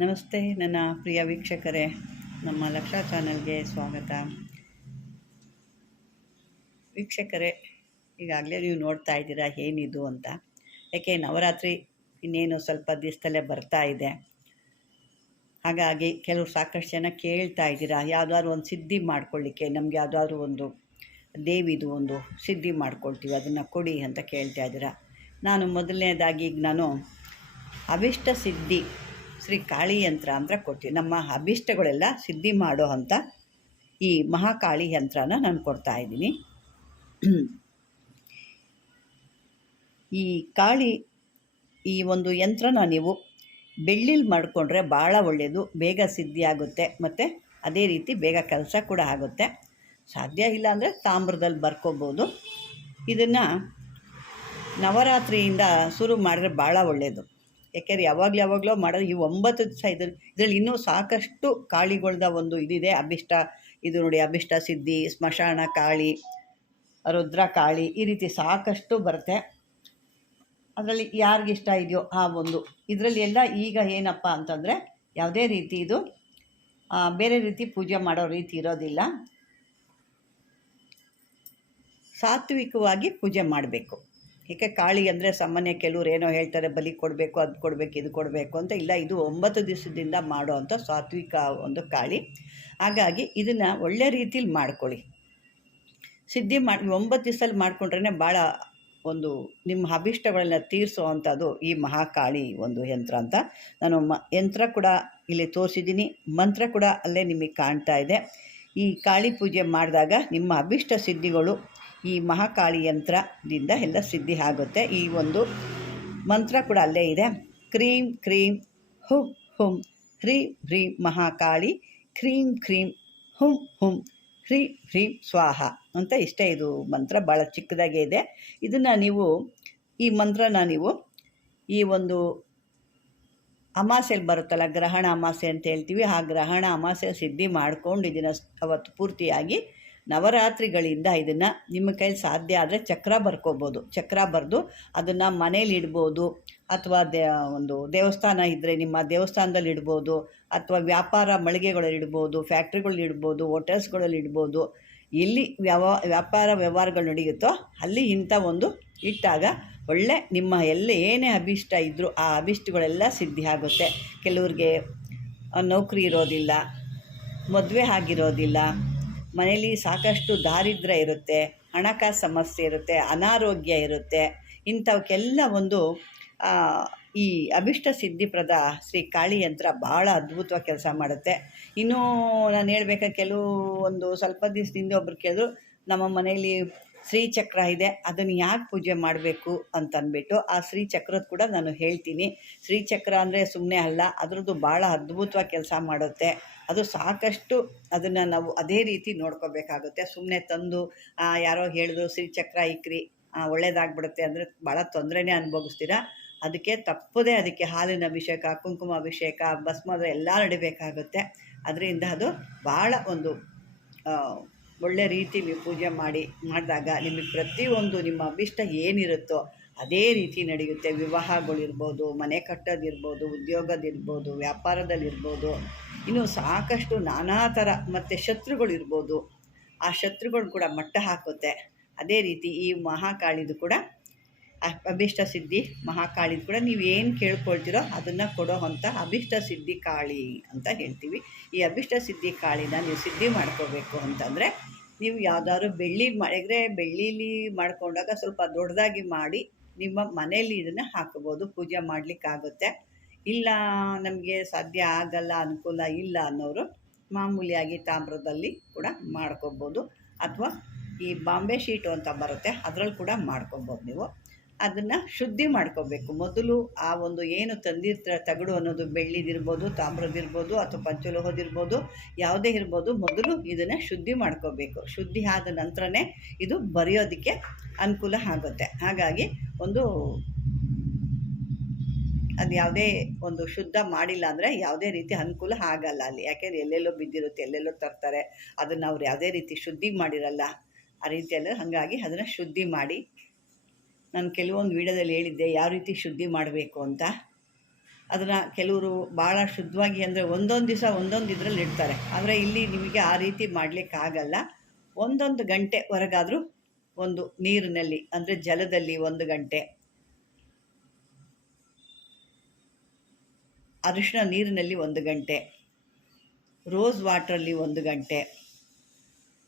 ನಮಸ್ತೆ ನನ್ನ ಪ್ರಿಯ ವೀಕ್ಷಕರೇ, ನಮ್ಮ ಲಕ್ಷಾ ಚಾನಲ್ಗೆ ಸ್ವಾಗತ. ವೀಕ್ಷಕರೇ, ಈಗಾಗಲೇ ನೀವು ನೋಡ್ತಾ ಇದ್ದೀರಾ ಏನಿದು ಅಂತ. ಯಾಕೆ, ನವರಾತ್ರಿ ಇನ್ನೇನು ಸ್ವಲ್ಪ ದಿವಸದಲ್ಲೇ ಬರ್ತಾ ಇದೆ. ಹಾಗಾಗಿ ಕೆಲವು ಸಾಕಷ್ಟು ಜನ ಕೇಳ್ತಾ ಇದ್ದೀರಾ, ಯಾವುದಾದ್ರು ಒಂದು ಸಿದ್ಧಿ ಮಾಡ್ಕೊಳ್ಳಿಕ್ಕೆ, ನಮಗೆ ಯಾವುದಾದ್ರೂ ಒಂದು ದೇವಿದು ಒಂದು ಸಿದ್ಧಿ ಮಾಡ್ಕೊಳ್ತೀವಿ, ಅದನ್ನು ಕೊಡಿ ಅಂತ ಕೇಳ್ತಾ ಇದ್ದೀರಾ. ನಾನು ಮೊದಲನೇದಾಗಿ ಈಗ ನಾನು ಅವಿಷ್ಟ ಸಿದ್ಧಿ ಶ್ರೀ ಕಾಳಿ ಯಂತ್ರ ಅಂತ ಕೊಡ್ತೀವಿ. ನಮ್ಮ ಅಭಿಷ್ಟಗಳೆಲ್ಲ ಸಿದ್ಧಿ ಮಾಡೋ ಅಂಥ ಈ ಮಹಾಕಾಳಿ ಯಂತ್ರನ ನಾನು ಕೊಡ್ತಾ ಇದ್ದೀನಿ. ಈ ಕಾಳಿ, ಈ ಒಂದು ಯಂತ್ರನ ನೀವು ಬೆಳ್ಳಿಲಿ ಮಾಡಿಕೊಂಡ್ರೆ ಭಾಳ ಒಳ್ಳೆಯದು ಬೇಗ ಸಿದ್ಧಿ ಆಗುತ್ತೆ ಮತ್ತು ಅದೇ ರೀತಿ ಬೇಗ ಕೆಲಸ ಕೂಡ ಆಗುತ್ತೆ. ಸಾಧ್ಯ ಇಲ್ಲ ಅಂದರೆ ತಾಮ್ರದಲ್ಲಿ ಬರ್ಕೋಬೋದು. ಇದನ್ನು ನವರಾತ್ರಿಯಿಂದ ಶುರು ಮಾಡಿದ್ರೆ ಭಾಳ ಒಳ್ಳೆಯದು ಯಾಕೆಂದ್ರೆ ಯಾವಾಗಲೂ ಯಾವಾಗಲೋ ಮಾಡೋದು ಈ ಒಂಬತ್ತು ದಿವಸ ಇದ್ರ ಇದರಲ್ಲಿ ಇನ್ನೂ ಸಾಕಷ್ಟು ಕಾಳಿಗಳ್ದ ಒಂದು ಇದಿದೆ. ಅಭಿಷ್ಟ, ಇದು ನೋಡಿ ಅಭಿಷ್ಟ ಸಿದ್ಧಿ, ಸ್ಮಶಾನ ಕಾಳಿ, ರುದ್ರ ಕಾಳಿ ಈ ರೀತಿ ಸಾಕಷ್ಟು ಬರುತ್ತೆ. ಅದರಲ್ಲಿ ಯಾರಿಗಿಷ್ಟ ಇದೆಯೋ ಆ ಒಂದು. ಇದರಲ್ಲಿ ಎಲ್ಲ ಈಗ ಏನಪ್ಪ ಅಂತಂದರೆ ಯಾವುದೇ ರೀತಿ ಇದು ಬೇರೆ ರೀತಿ ಪೂಜೆ ಮಾಡೋ ರೀತಿ ಇರೋದಿಲ್ಲ. ಸಾತ್ವಿಕವಾಗಿ ಪೂಜೆ ಮಾಡಬೇಕು. ಏಕೆ ಕಾಳಿ ಅಂದರೆ ಸಾಮಾನ್ಯ ಕೆಲವ್ರು ಏನೋ ಹೇಳ್ತಾರೆ, ಬಲಿ ಕೊಡಬೇಕು, ಅದು ಕೊಡಬೇಕು, ಇದು ಕೊಡಬೇಕು ಅಂತ. ಇಲ್ಲ, ಇದು ಒಂಬತ್ತು ದಿವಸದಿಂದ ಮಾಡೋ ಅಂಥ ಸಾತ್ವಿಕ ಒಂದು ಕಾಳಿ. ಹಾಗಾಗಿ ಇದನ್ನು ಒಳ್ಳೆ ರೀತಿಲಿ ಮಾಡ್ಕೊಳ್ಳಿ. ಸಿದ್ಧಿ ಮಾಡಿ ಒಂಬತ್ತು ದಿವಸದಲ್ಲಿ ಮಾಡಿಕೊಂಡ್ರೆ ಭಾಳ ಒಂದು ನಿಮ್ಮ ಅಭಿಷ್ಟಗಳನ್ನ ತೀರಿಸೋ ಅಂಥದ್ದು ಈ ಮಹಾಕಾಳಿ ಒಂದು ಯಂತ್ರ ಅಂತ. ನಾನು ಮ, ಯಂತ್ರ ಕೂಡ ಇಲ್ಲಿ ತೋರಿಸಿದ್ದೀನಿ. ಮಂತ್ರ ಕೂಡ ಅಲ್ಲೇ ನಿಮಗೆ ಕಾಣ್ತಾ ಇದೆ. ಈ ಕಾಳಿ ಪೂಜೆ ಮಾಡಿದಾಗ ನಿಮ್ಮ ಅಭಿಷ್ಟ ಸಿದ್ಧಿಗಳು ಈ ಮಹಾಕಾಳಿ ಯಂತ್ರದಿಂದ ಎಲ್ಲ ಸಿದ್ಧಿ ಆಗುತ್ತೆ. ಈ ಒಂದು ಮಂತ್ರ ಕೂಡ ಅಲ್ಲೇ ಇದೆ. ಕ್ರೀಂ ಕ್ರೀಂ, ಹುಂ ಹುಂ, ಹ್ರೀಂ ಹ್ರೀಂ ಮಹಾಕಾಳಿ, ಕ್ರೀಂ ಕ್ರೀಂ, ಹುಂ ಹುಂ, ಹ್ರೀ, ಹ್ರೀಂ ಸ್ವಾಹ ಅಂತ ಇಷ್ಟೇ ಇದು ಮಂತ್ರ. ಭಾಳ ಚಿಕ್ಕದಾಗೇ ಇದೆ. ಇದನ್ನು ನೀವು ಈ ಮಂತ್ರನ ನೀವು ಈ ಒಂದು ಅಮಾಸೆಯಲ್ಲಿ ಬರುತ್ತಲ್ಲ, ಗ್ರಹಣ ಅಮಾಸೆ ಅಂತ ಹೇಳ್ತೀವಿ, ಆ ಗ್ರಹಣ ಅಮಾಸೆ ಸಿದ್ಧಿ ಮಾಡ್ಕೊಂಡು ಇದನ್ನು ಅವತ್ತು ಪೂರ್ತಿಯಾಗಿ ನವರಾತ್ರಿಗಳಿಂದ ಇದನ್ನು ನಿಮ್ಮ ಕೈಲಿ ಸಾಧ್ಯ ಆದರೆ ಚಕ್ರ ಬರ್ಕೋಬೋದು. ಚಕ್ರ ಬರೆದು ಅದನ್ನು ಮನೇಲಿ ಇಡ್ಬೋದು. ಅಥವಾ ದೇ, ಒಂದು ದೇವಸ್ಥಾನ ಇದ್ದರೆ ನಿಮ್ಮ ದೇವಸ್ಥಾನದಲ್ಲಿ ಇಡ್ಬೋದು. ಅಥವಾ ವ್ಯಾಪಾರ ಮಳಿಗೆಗಳಲ್ಲಿ ಇಡ್ಬೋದು, ಫ್ಯಾಕ್ಟ್ರಿಗಳಲ್ಲಿ ಇಡ್ಬೋದು, ಹೋಟೆಲ್ಸ್ಗಳಲ್ಲಿ ಇಡ್ಬೋದು. ಎಲ್ಲಿ ವ್ಯವ, ವ್ಯಾಪಾರ ವ್ಯವಹಾರಗಳು ನಡೆಯುತ್ತೋ ಅಲ್ಲಿ ಇಂಥ ಒಂದು ಇಟ್ಟಾಗ ಒಳ್ಳೆ ನಿಮ್ಮ ಎಲ್ಲ ಏನೇ ಅಭಿಷ್ಟ ಇದ್ದರೂ ಆ ಅಭಿಷ್ಟಗಳೆಲ್ಲ ಸಿದ್ಧಿ ಆಗುತ್ತೆ. ಕೆಲವ್ರಿಗೆ ನೌಕರಿ ಇರೋದಿಲ್ಲ, ಮದುವೆ ಆಗಿರೋದಿಲ್ಲ ಮನೇಲಿ ಸಾಕಷ್ಟು ದಾರಿದ್ರ್ಯ ಇರುತ್ತೆ, ಹಣಕಾಸು ಸಮಸ್ಯೆ ಇರುತ್ತೆ, ಅನಾರೋಗ್ಯ ಇರುತ್ತೆ, ಇಂಥವಕ್ಕೆಲ್ಲ ಒಂದು ಈ ಅಭಿಷ್ಟ ಸಿದ್ಧಿಪ್ರದ ಶ್ರೀ ಕಾಳಿ ಯಂತ್ರ ಭಾಳ ಅದ್ಭುತವಾಗಿ ಕೆಲಸ ಮಾಡುತ್ತೆ. ಇನ್ನೂ ನಾನು ಹೇಳ್ಬೇಕಾ, ಕೆಲವು ಒಂದು ಸ್ವಲ್ಪ ದಿವಸದಿಂದ ಒಬ್ರು ಕೇಳಿದ್ರು, ನಮ್ಮ ಮನೆಯಲ್ಲಿ ಶ್ರೀಚಕ್ರ ಇದೆ, ಅದನ್ನು ಯಾಕೆ ಪೂಜೆ ಮಾಡಬೇಕು ಅಂತ ಅಂದ್ಬಿಟ್ಟು ಆ ಶ್ರೀಚಕ್ರದ ಕೂಡ ನಾನು ಹೇಳ್ತೀನಿ. ಶ್ರೀಚಕ್ರ ಅಂದರೆ ಸುಮ್ಮನೆ ಅಲ್ಲ, ಅದರದ್ದು ಭಾಳ ಅದ್ಭುತವಾಗಿ ಕೆಲಸ ಮಾಡುತ್ತೆ. ಅದು ಸಾಕಷ್ಟು ಅದನ್ನು ನಾವು ಅದೇ ರೀತಿ ನೋಡ್ಕೋಬೇಕಾಗುತ್ತೆ. ಸುಮ್ಮನೆ ತಂದು ಯಾರೋ ಹೇಳಿದ್ರು, ಶ್ರೀಚಕ್ರ ಇಕ್ರಿ ಒಳ್ಳೇದಾಗ್ಬಿಡುತ್ತೆ ಅಂದರೆ ಭಾಳ ತೊಂದರೆನೇ ಅನುಭವಿಸ್ತೀರಾ. ಅದಕ್ಕೆ ತಪ್ಪದೇ ಅದಕ್ಕೆ ಹಾಲಿನ ಅಭಿಷೇಕ, ಕುಂಕುಮ ಅಭಿಷೇಕ, ಭಸ್ಮದ ಎಲ್ಲ ನಡಿಬೇಕಾಗುತ್ತೆ. ಅದರಿಂದ ಅದು ಭಾಳ ಒಂದು ಒಳ್ಳೆ ರೀತಿ ನೀವು ಪೂಜೆ ಮಾಡಿ, ಮಾಡಿದಾಗ ನಿಮಗೆ ಪ್ರತಿಯೊಂದು ನಿಮ್ಮ ಅಭಿಷ್ಟ ಏನಿರುತ್ತೋ ಅದೇ ರೀತಿ ನಡೆಯುತ್ತೆ. ವಿವಾಹಗಳಿರ್ಬೋದು ಮನೆ ಕಟ್ಟೋದಿರ್ಬೋದು ಉದ್ಯೋಗದಿರ್ಬೋದು ವ್ಯಾಪಾರದಲ್ಲಿರ್ಬೋದು ಇನ್ನು ಸಾಕಷ್ಟು ನಾನಾ ಥರ ಮತ್ತು ಶತ್ರುಗಳಿರ್ಬೋದು ಆ ಶತ್ರುಗಳು ಕೂಡ ಮಟ್ಟ ಹಾಕುತ್ತೆ. ಅದೇ ರೀತಿ ಈ ಮಹಾಕಾಳಿದು ಕೂಡ ಅಭಿಷ್ಟ ಸಿದ್ಧಿ ಮಹಾಕಾಳಿದು ಕೂಡ ನೀವು ಏನು ಕೇಳ್ಕೊಳ್ತೀರೋ ಅದನ್ನು ಕೊಡೋ ಅಂತ ಅಭಿಷ್ಟ ಸಿದ್ಧಿ ಕಾಳಿ ಅಂತ ಹೇಳ್ತೀವಿ. ಈ ಅಭಿಷ್ಟ ಸಿದ್ಧಿ ಕಾಳಿನ ನೀವು ಸಿದ್ಧಿ ಮಾಡ್ಕೋಬೇಕು ಅಂತಂದರೆ ನೀವು ಯಾವುದಾದ್ರು ಬೆಳ್ಳಿ ಮಾಡಿದರೆ ಬೆಳ್ಳೀಲಿ ಮಾಡ್ಕೊಂಡಾಗ ಸ್ವಲ್ಪ ದೊಡ್ಡದಾಗಿ ಮಾಡಿ ನಿಮ್ಮ ಮನೆಯಲ್ಲಿ ಇದನ್ನು ಹಾಕ್ಬೋದು. ಪೂಜೆ ಮಾಡಲಿಕ್ಕಾಗುತ್ತೆ. ಇಲ್ಲ ನಮಗೆ ಸಾಧ್ಯ ಆಗಲ್ಲ, ಅನುಕೂಲ ಇಲ್ಲ ಅನ್ನೋರು ಮಾಮೂಲಿಯಾಗಿ ತಾಮ್ರದಲ್ಲಿ ಕೂಡ ಮಾಡ್ಕೊಬೋದು. ಅಥವಾ ಈ ಬಾಂಬೆ ಶೀಟು ಅಂತ ಬರುತ್ತೆ, ಅದರಲ್ಲಿ ಕೂಡ ಮಾಡ್ಕೊಬೋದು ನೀವು. ಅದನ್ನು ಶುದ್ಧಿ ಮಾಡ್ಕೋಬೇಕು. ಮೊದಲು ಆ ಒಂದು ಏನು ತಂದಿರ್ತೀರ ತಗಡು ಅನ್ನೋದು ಬೆಳ್ಳಿದಿರ್ಬೋದು, ತಾಮ್ರದಿರ್ಬೋದು ಅಥವಾ ಪಂಚಲೋಹದಿರ್ಬೋದು, ಯಾವುದೇ ಇರ್ಬೋದು ಮೊದಲು ಇದನ್ನು ಶುದ್ಧಿ ಮಾಡ್ಕೋಬೇಕು. ಶುದ್ಧಿ ಆದ ನಂತರನೇ ಇದು ಬರೆಯೋದಕ್ಕೆ ಅನುಕೂಲ ಆಗುತ್ತೆ. ಹಾಗಾಗಿ ಒಂದು ಅದು ಯಾವುದೇ ಒಂದು ಶುದ್ಧ ಮಾಡಿಲ್ಲ ಅಂದರೆ ಯಾವುದೇ ರೀತಿ ಅನುಕೂಲ ಆಗಲ್ಲ ಅಲ್ಲಿ. ಯಾಕೆಂದರೆ ಎಲ್ಲೆಲ್ಲೋ ಬಿದ್ದಿರುತ್ತೆ, ಎಲ್ಲೆಲ್ಲೋ ತರ್ತಾರೆ. ಅದನ್ನು ಅವ್ರು ಯಾವುದೇ ರೀತಿ ಶುದ್ಧಿ ಮಾಡಿರಲ್ಲ. ಆ ರೀತಿಯಲ್ಲಿ ಹಾಗಾಗಿ ಅದನ್ನು ಶುದ್ಧಿ ಮಾಡಿ ನಾನು ಕೆಲವೊಂದು ವಿಡಿಯೋದಲ್ಲಿ ಹೇಳಿದ್ದೆ, ಯಾವ ರೀತಿ ಶುದ್ಧಿ ಮಾಡಬೇಕು ಅಂತ. ಅದನ್ನು ಕೆಲವರು ಭಾಳ ಶುದ್ಧವಾಗಿ ಅಂದರೆ ಒಂದೊಂದು ದಿವಸ ಒಂದೊಂದು ಇದರಲ್ಲಿ ಇಡ್ತಾರೆ. ಆದರೆ ಇಲ್ಲಿ ನಿಮಗೆ ಆ ರೀತಿ ಮಾಡಲಿಕ್ಕಾಗಲ್ಲ ಒಂದೊಂದು ಗಂಟೆ ಹೊರಗಾದರೂ ಒಂದು ನೀರಿನಲ್ಲಿ, ಅಂದರೆ ಜಲದಲ್ಲಿ ಒಂದು ಗಂಟೆ. ಅರಿಶಿನ ನೀರಿನಲ್ಲಿ ಒಂದು ಗಂಟೆ. ರೋಸ್ ವಾಟ್ರಲ್ಲಿ ಒಂದು ಗಂಟೆ.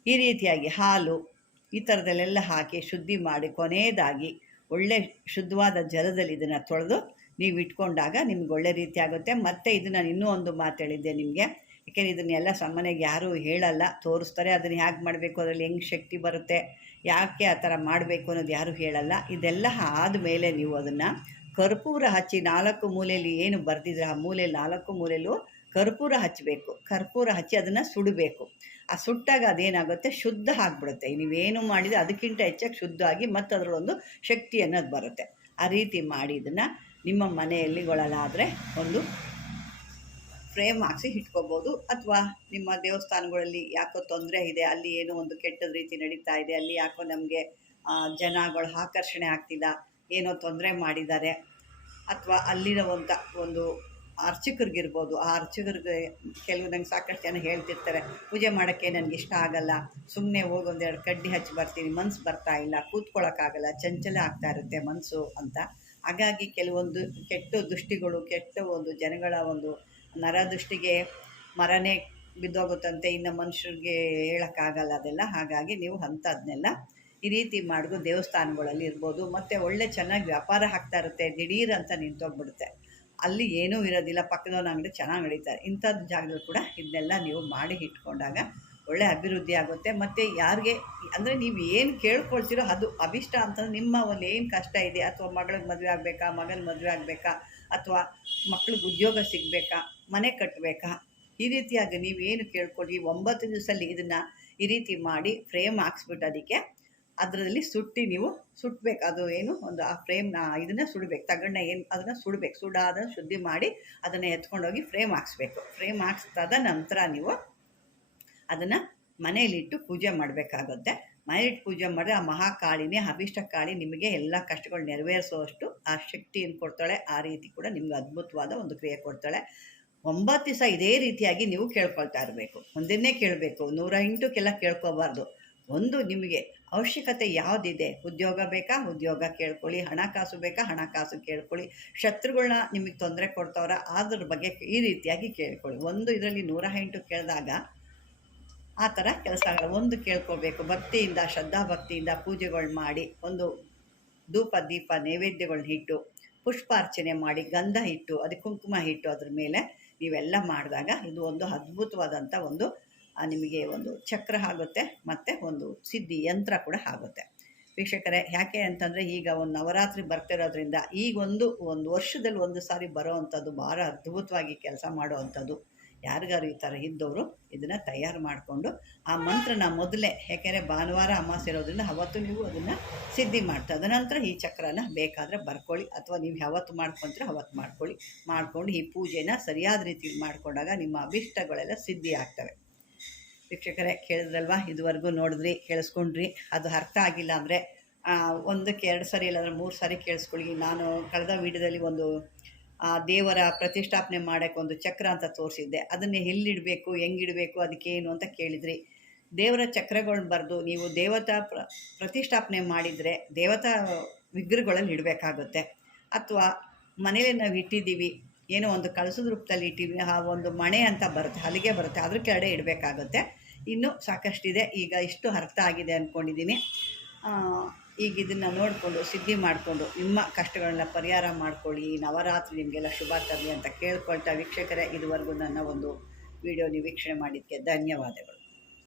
ಈ ರೀತಿಯಾಗಿ ಹಾಲು ಈ ಥರದಲ್ಲೆಲ್ಲ ಹಾಕಿ ಶುದ್ಧಿ ಮಾಡಿ ಕೊನೆಯದಾಗಿ ಒಳ್ಳೆ ಶುದ್ಧವಾದ ಜಲದಲ್ಲಿ ಇದನ್ನು ತೊಳೆದು ನೀವು ಇಟ್ಕೊಂಡಾಗ ನಿಮ್ಗೆ ಒಳ್ಳೆ ರೀತಿ ಆಗುತ್ತೆ. ಮತ್ತು ಇದು ನಾನು ಇನ್ನೂ ಒಂದು ಮಾತು ಹೇಳಿದ್ದೆ ನಿಮಗೆ. ಯಾಕೆಂದರೆ ಇದನ್ನೆಲ್ಲ ಸಾಮಾನ್ಯವಾಗಿ ಯಾರೂ ಹೇಳಲ್ಲ, ತೋರಿಸ್ತಾರೆ. ಅದನ್ನು ಹೇಗೆ ಮಾಡಬೇಕು, ಅದರಲ್ಲಿ ಹೆಂಗೆ ಶಕ್ತಿ ಬರುತ್ತೆ, ಯಾಕೆ ಆ ಥರ ಮಾಡಬೇಕು ಅನ್ನೋದು ಯಾರೂ ಹೇಳಲ್ಲ. ಇದೆಲ್ಲ ಆದಮೇಲೆ ನೀವು ಅದನ್ನು ಕರ್ಪೂರ ಹಚ್ಚಿ ನಾಲ್ಕು ಮೂಲೆಯಲ್ಲಿ ಏನು ಬರೆದಿದ್ರೆ ಆ ಮೂಲೆಯಲ್ಲಿ ನಾಲ್ಕು ಮೂಲೆಯಲ್ಲೂ ಕರ್ಪೂರ ಹಚ್ಚಬೇಕು ಕರ್ಪೂರ ಹಚ್ಚಿ ಅದನ್ನು ಸುಡಬೇಕು. ಆ ಸುಟ್ಟಾಗ ಅದೇನಾಗುತ್ತೆ? ಶುದ್ಧ ಆಗಿಬಿಡುತ್ತೆ. ನೀವೇನು ಮಾಡಿದರೆ ಅದಕ್ಕಿಂತ ಹೆಚ್ಚಾಗಿ ಶುದ್ಧ ಆಗಿ ಮತ್ತು ಅದರಲ್ಲೊಂದು ಶಕ್ತಿ ಅನ್ನೋದು ಬರುತ್ತೆ. ಆ ರೀತಿ ಮಾಡಿ ಇದನ್ನು ನಿಮ್ಮ ಮನೆಯಲ್ಲಿ ಒಳಲಾದರೆ ಒಂದು ಫ್ರೇಮ್ ಹಾಕ್ಸಿ ಇಟ್ಕೋಬೋದು. ಅಥವಾ ನಿಮ್ಮ ದೇವಸ್ಥಾನಗಳಲ್ಲಿ ಯಾಕೋ ತೊಂದರೆ ಇದೆ, ಅಲ್ಲಿ ಏನೋ ಒಂದು ಕೆಟ್ಟದ ರೀತಿ ನಡೀತಾ ಇದೆ, ಅಲ್ಲಿ ಯಾಕೋ ನಮಗೆ ಜನಗಳು ಆಕರ್ಷಣೆ ಆಗ್ತಿಲ್ಲ, ಏನೋ ತೊಂದರೆ ಮಾಡಿದ್ದಾರೆ. ಅಥವಾ ಅಲ್ಲಿರುವಂಥ ಒಂದು ಅರ್ಚಕರಿಗಿರ್ಬೋದು, ಆ ಅರ್ಚಕರಿಗೆ ಕೆಲವು ನಂಗೆ ಸಾಕಷ್ಟು ಜನ ಹೇಳ್ತಿರ್ತಾರೆ, ಪೂಜೆ ಮಾಡೋಕ್ಕೆ ನನಗೆ ಇಷ್ಟ ಆಗಲ್ಲ ಸುಮ್ಮನೆ ಹೋಗಿ ಒಂದೆರಡು ಕಡ್ಡಿ ಹಚ್ಚಿ ಬರ್ತೀನಿ, ಮನ್ಸು ಬರ್ತಾ ಇಲ್ಲ ಕೂತ್ಕೊಳ್ಳೋಕ್ಕಾಗಲ್ಲ ಚಂಚಲ ಆಗ್ತಾ ಇರುತ್ತೆ ಮನಸ್ಸು ಅಂತ. ಹಾಗಾಗಿ ಕೆಲವೊಂದು ಕೆಟ್ಟ ದೃಷ್ಟಿಗಳು, ಕೆಟ್ಟ ಒಂದು ಜನಗಳ ಒಂದು ನರದೃಷ್ಟಿಗೆ ಮರನೇ ಬಿದ್ದೋಗುತ್ತಂತೆ, ಇನ್ನು ಮನುಷ್ಯರಿಗೆ ಹೇಳೋಕ್ಕಾಗಲ್ಲ ಅದೆಲ್ಲ. ಹಾಗಾಗಿ ನೀವು ಅಂಥದ್ನೆಲ್ಲ ಈ ರೀತಿ ಮಾಡಿದ್ರು ದೇವಸ್ಥಾನಗಳಲ್ಲಿ ಇರ್ಬೋದು. ಮತ್ತು ಒಳ್ಳೆ ಚೆನ್ನಾಗಿ ವ್ಯಾಪಾರ ಆಗ್ತಾ ಇರುತ್ತೆ, ದಿಢೀರ್ ಅಂತ ನಿಂತೋಗ್ಬಿಡುತ್ತೆ. ಅಲ್ಲಿ ಏನೂ ಇರೋದಿಲ್ಲ ಪಕ್ಕದವನ ಅಂಗಡಿ ಚೆನ್ನಾಗಿ ನಡೀತಾರೆ. ಇಂಥದ್ದು ಜಾಗದಲ್ಲಿ ಕೂಡ ಇದನ್ನೆಲ್ಲ ನೀವು ಮಾಡಿ ಇಟ್ಕೊಂಡಾಗ ಒಳ್ಳೆ ಅಭಿವೃದ್ಧಿ ಆಗುತ್ತೆ. ಮತ್ತು ಯಾರಿಗೆ, ಅಂದರೆ ನೀವು ಏನು ಕೇಳ್ಕೊಳ್ತೀರೋ ಅದು ಅಭಿಷ್ಟ ಅಂತಂದ್ರೆ ನಿಮ್ಮ ಒಂದು ಏನು ಕಷ್ಟ ಇದೆ, ಅಥವಾ ಮಗಳಿಗೆ ಮದುವೆ ಆಗಬೇಕಾ, ಮಗನ ಮದುವೆ ಆಗಬೇಕಾ, ಅಥವಾ ಮಕ್ಳಿಗೆ ಉದ್ಯೋಗ ಸಿಗಬೇಕಾ, ಮನೆ ಕಟ್ಟಬೇಕಾ ಈ ರೀತಿಯಾಗಿ ನೀವೇನು ಕೇಳ್ಕೊಳ್ಳಿ ಒಂಬತ್ತು ದಿವಸದಲ್ಲಿ ಇದನ್ನು ಈ ರೀತಿ ಮಾಡಿ ಫ್ರೇಮ್ ಹಾಕ್ಸ್ಬಿಟ್ಟು ಅದಕ್ಕೆ ಅದರಲ್ಲಿ ಸುಟ್ಟಿ ನೀವು ಸುಟ್ಬೇಕು. ಅದು ಏನು ಒಂದು ಆ ಫ್ರೇಮ್ನ ಇದನ್ನು ಸುಡಬೇಕು. ತಗಣ್ಣ ಏನು ಅದನ್ನು ಸುಡಬೇಕು. ಸುಡಾದ ಶುದ್ಧಿ ಮಾಡಿ ಅದನ್ನು ಎತ್ಕೊಂಡೋಗಿ ಫ್ರೇಮ್ ಹಾಕ್ಸ್ಬೇಕು. ಫ್ರೇಮ್ ಹಾಕ್ಸ್ದಾದ ನಂತರ ನೀವು ಅದನ್ನು ಮನೆಯಲ್ಲಿಟ್ಟು ಪೂಜೆ ಮಾಡಬೇಕಾಗುತ್ತೆ. ಮನೆಯಲ್ಲಿಟ್ಟು ಪೂಜೆ ಮಾಡಿದ್ರೆ ಆ ಮಹಾಕಾಳಿನೇ, ಅಭಿಷ್ಟ ಕಾಳಿ ನಿಮಗೆ ಎಲ್ಲ ಕಷ್ಟಗಳು ನೆರವೇರಿಸುವಷ್ಟು ಆ ಶಕ್ತಿಯನ್ನು ಕೊಡ್ತಾಳೆ. ಆ ರೀತಿ ಕೂಡ ನಿಮ್ಗೆ ಅದ್ಭುತವಾದ ಒಂದು ಕ್ರಿಯೆ ಕೊಡ್ತಾಳೆ. ಒಂಬತ್ತು ದಿವಸ ಇದೇ ರೀತಿಯಾಗಿ ನೀವು ಕೇಳ್ಕೊಳ್ತಾ ಇರಬೇಕು. ಒಂದನ್ನೇ ಕೇಳಬೇಕು. ನೂರ ಎಂಟಕ್ಕೆಲ್ಲ ಕೇಳ್ಕೊಬಾರ್ದು ಒಂದು ನಿಮಗೆ ಅವಶ್ಯಕತೆ ಯಾವುದಿದೆ? ಉದ್ಯೋಗ ಬೇಕಾ? ಉದ್ಯೋಗ ಕೇಳ್ಕೊಳ್ಳಿ. ಹಣಕಾಸು ಬೇಕಾ? ಹಣಕಾಸು ಕೇಳ್ಕೊಳ್ಳಿ. ಶತ್ರುಗಳನ್ನ ನಿಮಗೆ ತೊಂದರೆ ಕೊಡ್ತವ್ರ ಅದ್ರ ಬಗ್ಗೆ ಈ ರೀತಿಯಾಗಿ ಕೇಳ್ಕೊಳ್ಳಿ. ಒಂದು ಇದರಲ್ಲಿ ನೂರ ಎಂಟು ಕೇಳಿದಾಗ ಆ ಥರ ಕೆಲಸ ಒಂದು ಕೇಳ್ಕೋಬೇಕು. ಭಕ್ತಿಯಿಂದ ಶ್ರದ್ಧಾ ಭಕ್ತಿಯಿಂದ ಪೂಜೆಗಳು ಮಾಡಿ, ಒಂದು ಧೂಪ, ದೀಪ ನೈವೇದ್ಯಗಳನ್ನ ಇಟ್ಟು, ಪುಷ್ಪಾರ್ಚನೆ ಮಾಡಿ, ಗಂಧ ಇಟ್ಟು ಅದಕ್ಕೆ ಕುಂಕುಮ ಇಟ್ಟು ಅದ್ರ ಮೇಲೆ ನೀವೆಲ್ಲ ಮಾಡಿದಾಗ ಇದು ಒಂದು ಅದ್ಭುತವಾದಂಥ ಒಂದು ನಿಮಗೆ ಒಂದು ಚಕ್ರ ಆಗುತ್ತೆ ಮತ್ತು ಒಂದು ಸಿದ್ಧಿ ಯಂತ್ರ ಕೂಡ ಆಗುತ್ತೆ. ವೀಕ್ಷಕರೇ, ಯಾಕೆ ಅಂತಂದರೆ ಈಗ ಒಂದು ನವರಾತ್ರಿ ಬರ್ತಿರೋದ್ರಿಂದ ಈಗೊಂದು ಒಂದು ವರ್ಷದಲ್ಲಿ ಒಂದು ಸಾರಿ ಬರೋ ಅಂಥದ್ದು ಭಾಳ ಅದ್ಭುತವಾಗಿ ಕೆಲಸ ಮಾಡೋ ಅಂಥದ್ದು ಯಾರಿಗಾರು ಈ ಥರ ಇದ್ದವರು ಇದನ್ನು ತಯಾರು ಮಾಡಿಕೊಂಡು ಆ ಮಂತ್ರನ ಮೊದಲೇ, ಯಾಕೆಂದರೆ ಭಾನುವಾರ ಅಮಾವಾಸ್ಯೆ ಇರೋದ್ರಿಂದ ಅವತ್ತು ನೀವು ಅದನ್ನು ಸಿದ್ಧಿ ಮಾಡ್ತಾ, ಅದನಂತರ ಈ ಚಕ್ರನ ಬೇಕಾದರೆ ಬರ್ಕೊಳ್ಳಿ ಅಥವಾ ನೀವು ಯಾವತ್ತು ಮಾಡ್ಕೊಂತೀರ ಅವತ್ತು ಮಾಡ್ಕೊಳ್ಳಿ. ಮಾಡಿಕೊಂಡು ಈ ಪೂಜೆನ ಸರಿಯಾದ ರೀತಿಯಲ್ಲಿ ಮಾಡಿಕೊಂಡಾಗ ನಿಮ್ಮ ಅಭಿಷ್ಟಗಳೆಲ್ಲ ಸಿದ್ಧಿ ಆಗ್ತವೆ ವೀಕ್ಷಕರೇ ಕೇಳಿದ್ರಲ್ವಾ? ಇದುವರೆಗೂ ನೋಡಿದ್ರಿ, ಕೇಳಿಸ್ಕೊಂಡ್ರಿ. ಅದು ಅರ್ಥ ಆಗಿಲ್ಲ ಅಂದರೆ ಒಂದಕ್ಕೆ ಎರಡು ಸಾರಿ ಇಲ್ಲಾಂದ್ರೆ ಮೂರು ಸಾರಿ ಕೇಳಿಸ್ಕೊಳ್ಳಿ. ನಾನು ಕಳೆದ ವೀಡಿಯೋದಲ್ಲಿ ಒಂದು ದೇವರ ಪ್ರತಿಷ್ಠಾಪನೆ ಮಾಡೋಕ್ಕೆ ಒಂದು ಚಕ್ರ ಅಂತ ತೋರಿಸಿದ್ದೆ. ಅದನ್ನೇ ಎಲ್ಲಿಡಬೇಕು, ಹೆಂಗಿಡಬೇಕು, ಅದಕ್ಕೇನು ಅಂತ ಕೇಳಿದ್ರಿ. ದೇವರ ಚಕ್ರಗಳನ್ನ ಬರೆದು ನೀವು ದೇವತಾ ಪ್ರ, ಪ್ರತಿಷ್ಠಾಪನೆ ಮಾಡಿದರೆ ದೇವತಾ ವಿಗ್ರಹಗಳಲ್ಲಿ ಇಡಬೇಕಾಗುತ್ತೆ. ಅಥವಾ ಮನೇಲಿ ನಾವು ಇಟ್ಟಿದ್ದೀವಿ ಏನೋ ಒಂದು ಕಳಸದ ರೂಪದಲ್ಲಿ ಇಟ್ಟಿವಿ ಆ ಒಂದು ಮಣೆ ಅಂತ ಬರುತ್ತೆ, ಹಲಿಗೆ ಬರುತ್ತೆ ಅದ್ರ ಕೆಳಗಡೆ ಇಡಬೇಕಾಗುತ್ತೆ. ಇನ್ನೂ ಸಾಕಷ್ಟಿದೆ. ಈಗ ಇಷ್ಟು ಅರ್ಥ ಆಗಿದೆ ಅಂದ್ಕೊಂಡಿದ್ದೀನಿ ಈಗ ಇದನ್ನು ನೋಡಿಕೊಂಡು, ಸಿದ್ಧಿ ಮಾಡಿಕೊಂಡು, ನಿಮ್ಮ ಕಷ್ಟಗಳನ್ನ ಪರಿಹಾರ ಮಾಡ್ಕೊಳ್ಳಿ. ನವರಾತ್ರಿ ನಿಮಗೆಲ್ಲ ಶುಭ ತರಲಿ ಅಂತ ಕೇಳ್ಕೊಳ್ತಾ, ವೀಕ್ಷಕರೇ, ಇದುವರೆಗೂ ನನ್ನ ಒಂದು ವಿಡಿಯೋ ವೀಕ್ಷಣೆ ಮಾಡಿದ್ದಕ್ಕೆ ಧನ್ಯವಾದಗಳು.